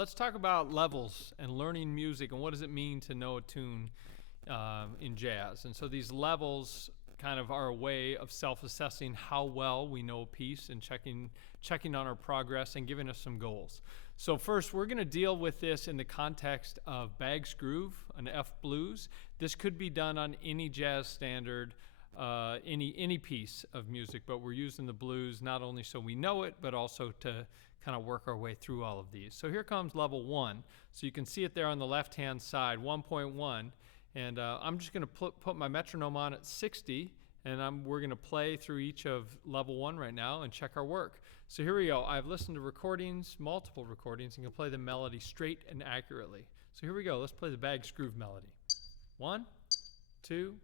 let's talk about levels and learning music and what does it mean to know a tune in jazz. And so these levels kind of are a way of self-assessing how well we know a piece and checking on our progress and giving us some goals. So first, we're going to deal with this in the context of Baggs Groove, an F blues. This could be done on any jazz standard, any piece of music, but we're using the blues not only so we know it, but also to kind of work our way through all of these. So here comes level 1. So you can see it there on the left-hand side, 1.1. And I'm just going to put my metronome on at 60, and we're going to play through each of level 1 right now and check our work. So here we go. I've listened to recordings, multiple recordings, and can play the melody straight and accurately. So here we go. Let's play the Baggs Groove melody. 1, 2,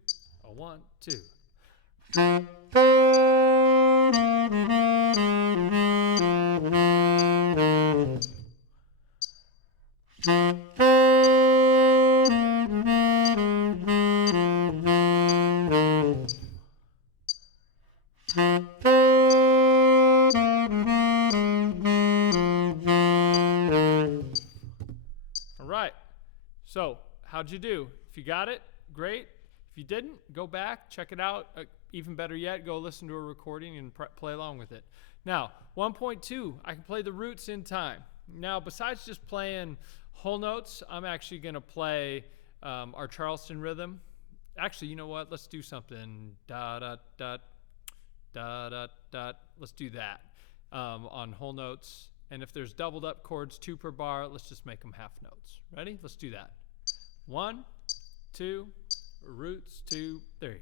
a 1, 2. So, how'd you do? If you got it, great. If you didn't, go back, check it out. Even better yet, go listen to a recording and play along with it. Now, 1.2, I can play the roots in time. Now, besides just playing whole notes, I'm actually going to play our Charleston rhythm. Actually, you know what? Let's do something. Da da da da da da. Let's do that on whole notes. And if there's doubled up chords, 2 per bar, let's just make them half notes. Ready? Let's do that. 1, 2, roots, 2, 3.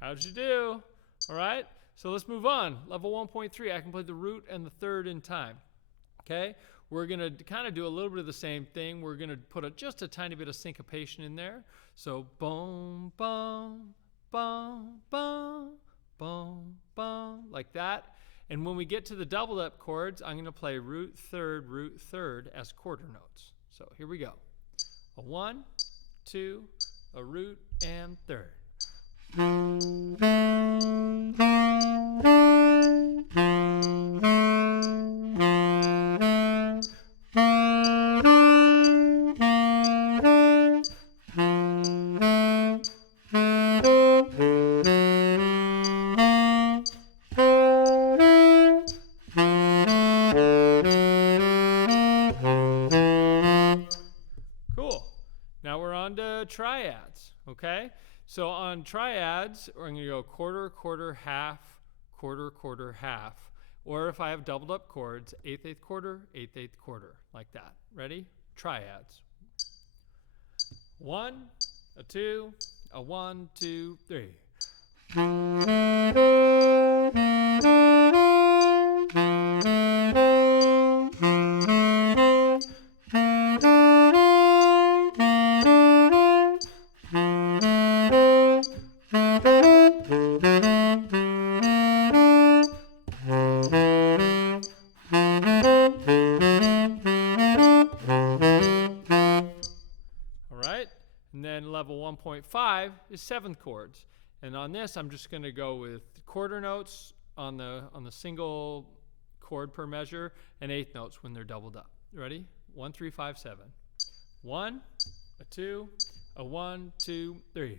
How'd you do? All right, so let's move on. Level 1.3, I can play the root and the third in time. Okay, we're going to kind of do a little bit of the same thing. We're going to put just a tiny bit of syncopation in there. So boom, boom, boom, boom, boom, boom, like that. And when we get to the doubled up chords, I'm going to play root, third as quarter notes. So here we go. A 1, 2, a root, and third. Cool. Now we're on to triads, okay? So on triads, we're going to go quarter, quarter, half, quarter, quarter, half. Or if I have doubled up chords, 8th, 8th quarter, 8th, 8th quarter, like that. Ready? Triads. 1, a 2, a 1, 2, 3. And then level 1.5 is 7th chords. And on this, I'm just going to go with quarter notes on the single chord per measure and 8th notes when they're doubled up. Ready? 1, 3, 5, 7. 1, a 2, a 1, 2, 3.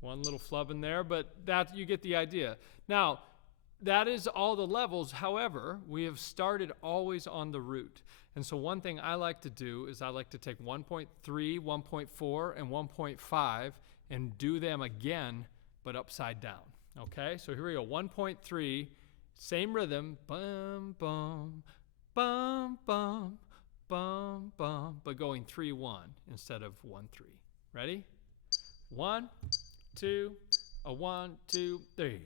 One little flub in there, but that you get the idea. Now, that is all the levels. However, we have started always on the root. And so one thing I like to do is I like to take 1.3, 1.4, and 1.5 and do them again, but upside down. Okay, so here we go. 1.3, same rhythm. Bum, bum, bum, bum, bum, bum, but going 3-1 instead of 1-3. Ready? 1, 2, a 1, 2, 3.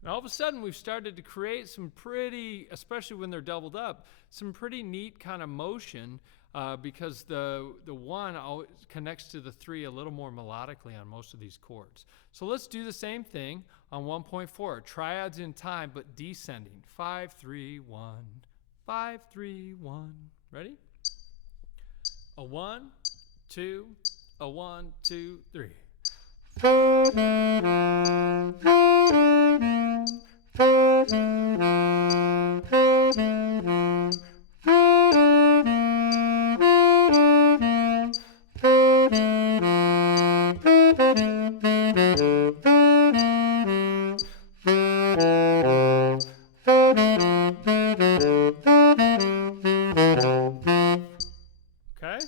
And all of a sudden, we've started to create some pretty, especially when they're doubled up, some pretty neat kind of motion because the 1 always connects to the 3 a little more melodically on most of these chords. So let's do the same thing on 1.4. Triads in time, but descending. 5, 3, 1, 5, 3, 1. Ready? A 1, 2, a 1, 2, 3. Okay?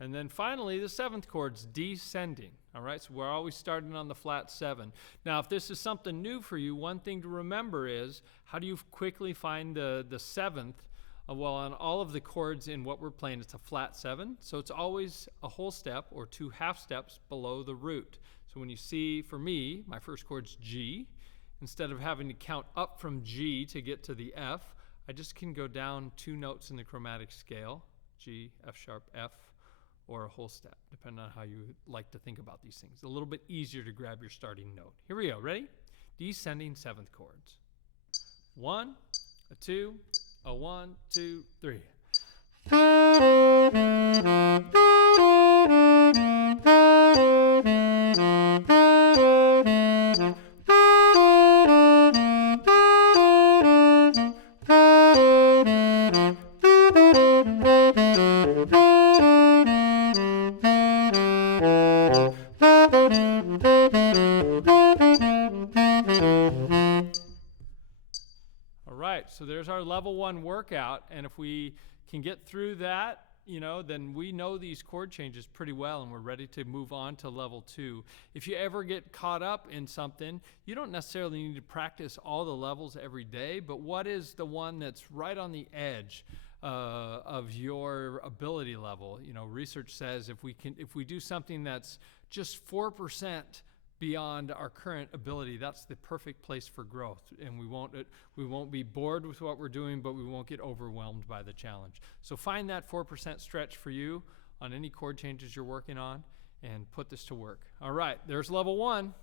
And then finally, the 7th chord's descending. All right, so we're always starting on the flat 7. Now, if this is something new for you, one thing to remember is how do you quickly find the 7th? Well, on all of the chords in what we're playing, it's a flat 7. So it's always a whole step or 2 half steps below the root. So when you see, for me, my first chord's G, instead of having to count up from G to get to the F, I just can go down 2 notes in the chromatic scale, G, F sharp, F, or a whole step, depending on how you like to think about these things. A little bit easier to grab your starting note. Here we go, ready? Descending 7th chords. 1, a 2, a 1, 2, 3. All right, so there's our level 1 workout, and if we can get through that, then we know these chord changes pretty well, and we're ready to move on to level 2. If you ever get caught up in something, you don't necessarily need to practice all the levels every day, but what is the one that's right on the edge of your ability level? Research says if we do something that's just 4% beyond our current ability, that's the perfect place for growth, and we won't be bored with what we're doing, but we won't get overwhelmed by the challenge. So find that 4% stretch for you on any chord changes you're working on and put this to work. All right, there's level 1.